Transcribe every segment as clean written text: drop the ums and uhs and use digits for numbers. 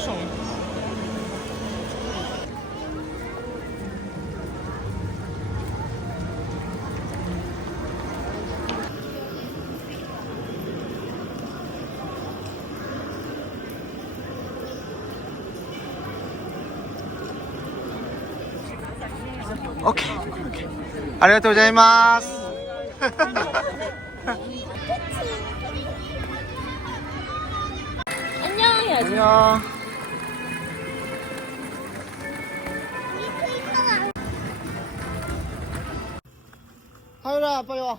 ション。オッケー。ありがとうございます。안녕 해야지. 안녕. 하율아, 빨리 와.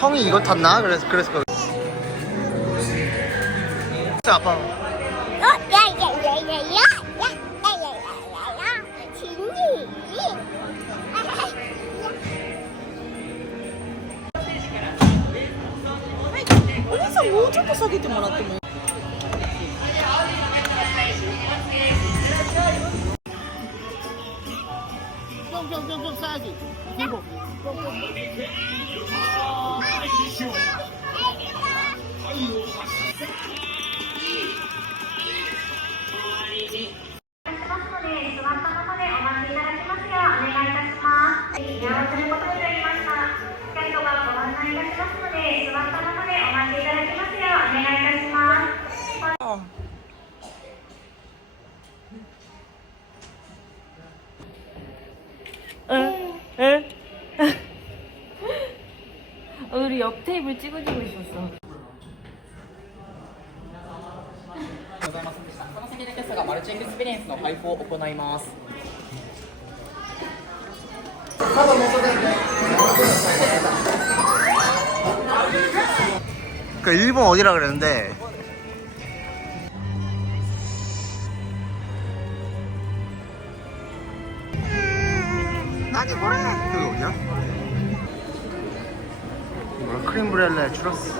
형이 이거 탔나? 그래서 거기. 아빠. 야야야야야야야야야야야야 진이. 어디서 뭐 좀 더 사귀지 말았더니. 뿅뿅뿅뿅 싸야지. 이거. 응? 우리 옆 테이블 찍어주고 있었어. ございませんでした。この先でですがマルチエクスペリエンスの配布を行います。 그 일본 어디라 그랬는데 나니 뭐래? 여기 어디야? 뭐야? 크림 브렐레 추러스.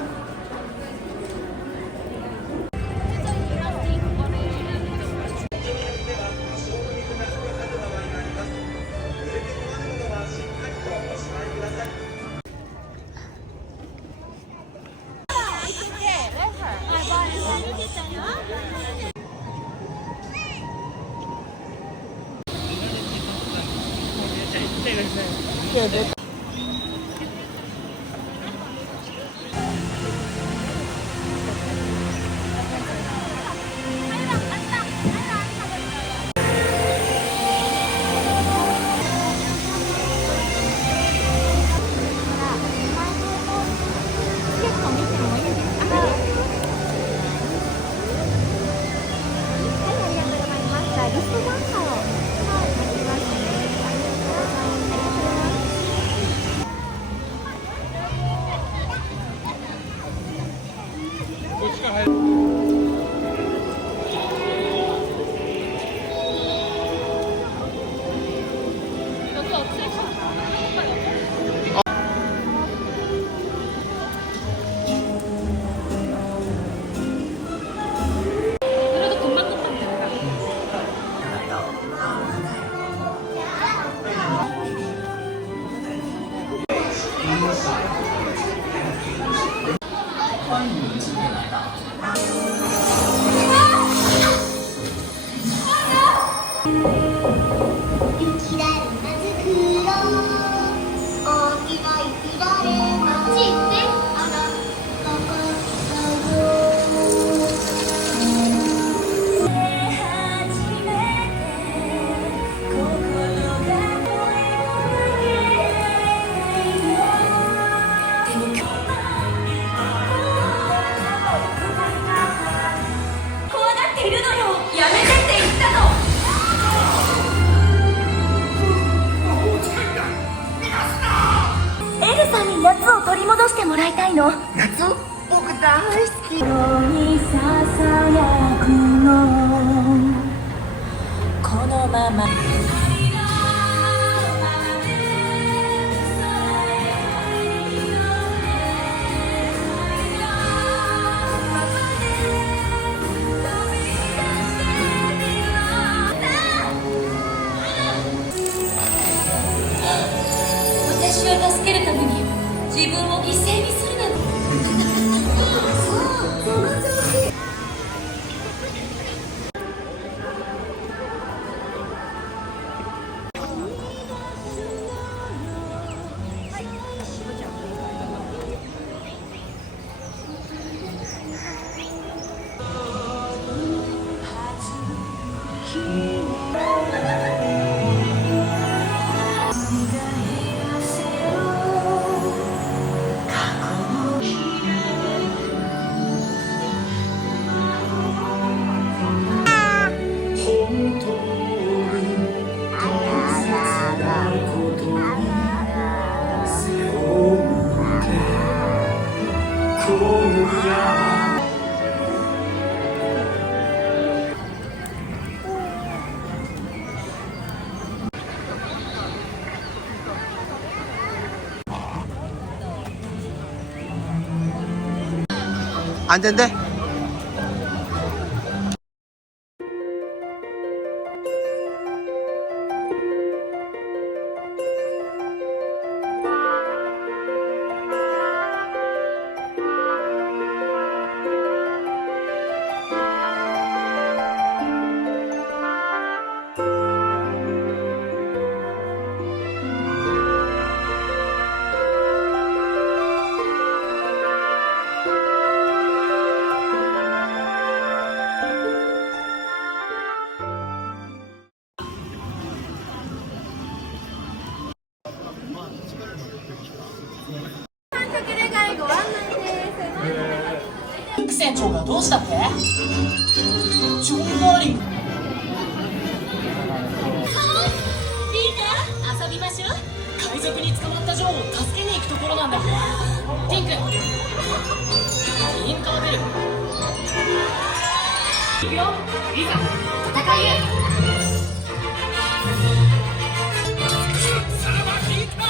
エルさんに夏を取り戻してもらいたいの。夏？僕大好き。にささやくのこのまま。を助けるために自分を犠牲にするなんて。その調子。안 된대?船長がどうしたってジョン・ダーリング。遊びましょう。海賊に捕まったジョンを助けに行くところなんだ。ピンクティンカーベル。行くよ、いざ戦いへ。さらばピンクだ。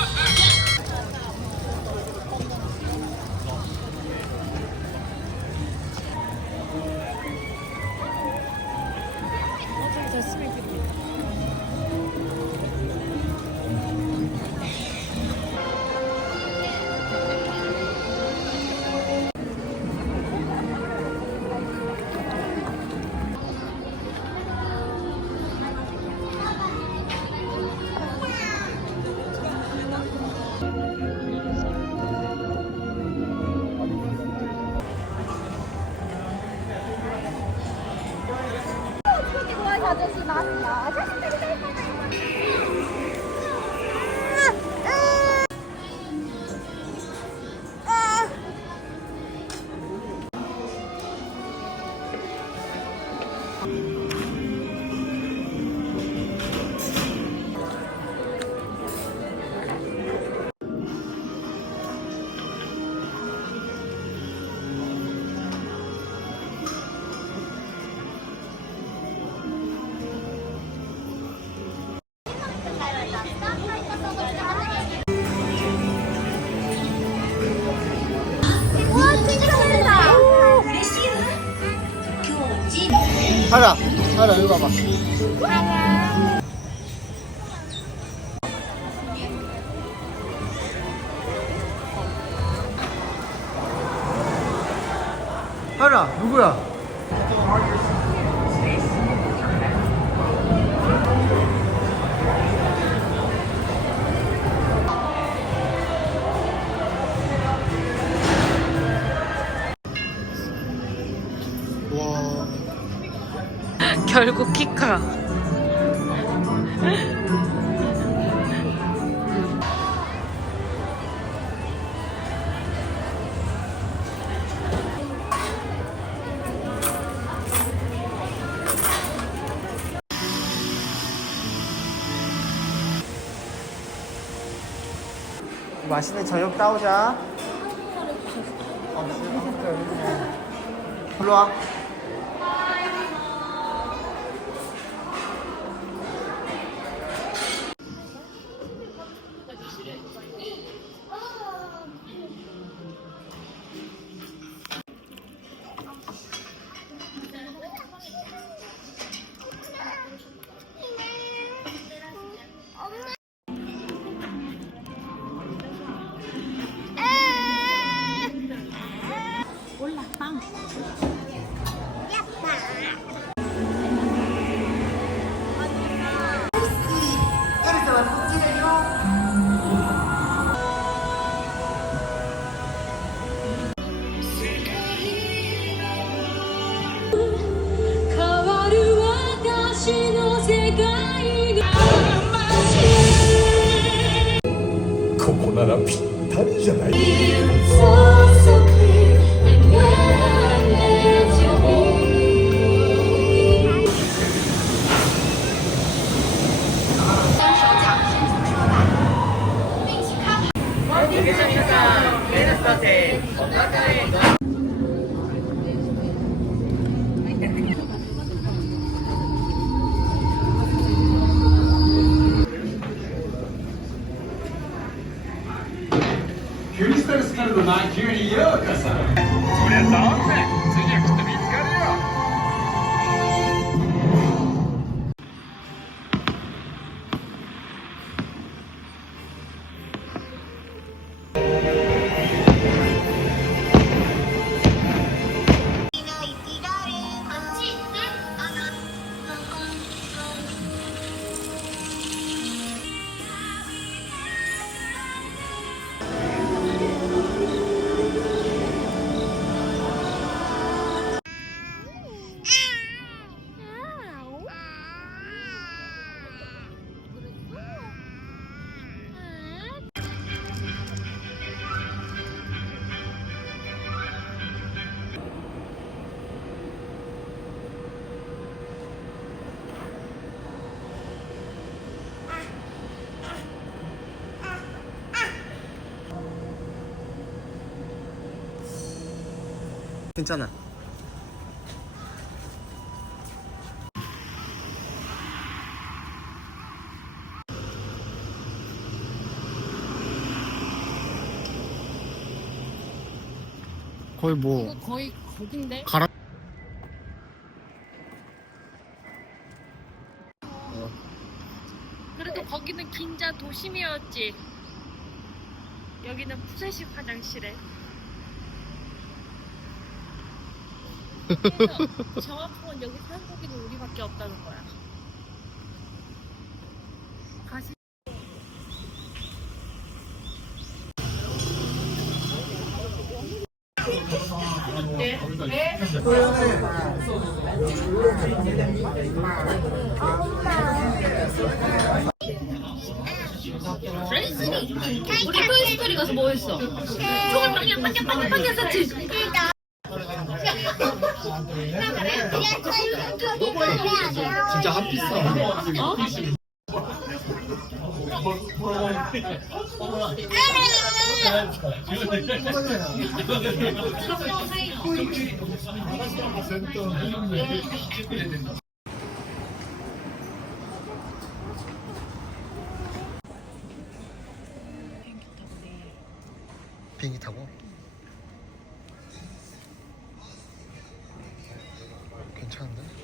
하라, 하라, 이거 봐봐. 하라, 누구야? 와. 결국 키카. 맛있는 저녁 따오자. 일로 와. ならぴったりじゃない。 クリスタルスカルの魔球にようこそ。そりゃそうだ。次はきっと見つかるよ。괜찮아. 거의 뭐 이거 거의 거긴데? 가라. 그래도 거기는 긴자 도심이었지. 여기는 푸세식 화장실에. 그래서 정확한 여기 한국인은 우리밖에 없다는 거야. 가시. 프렌즈니 우리 토이스토리 가서 뭐 했어? 총을 빵야 쐈지. 진짜 핫피싸. 어? 비행기 타고? 괜찮은데?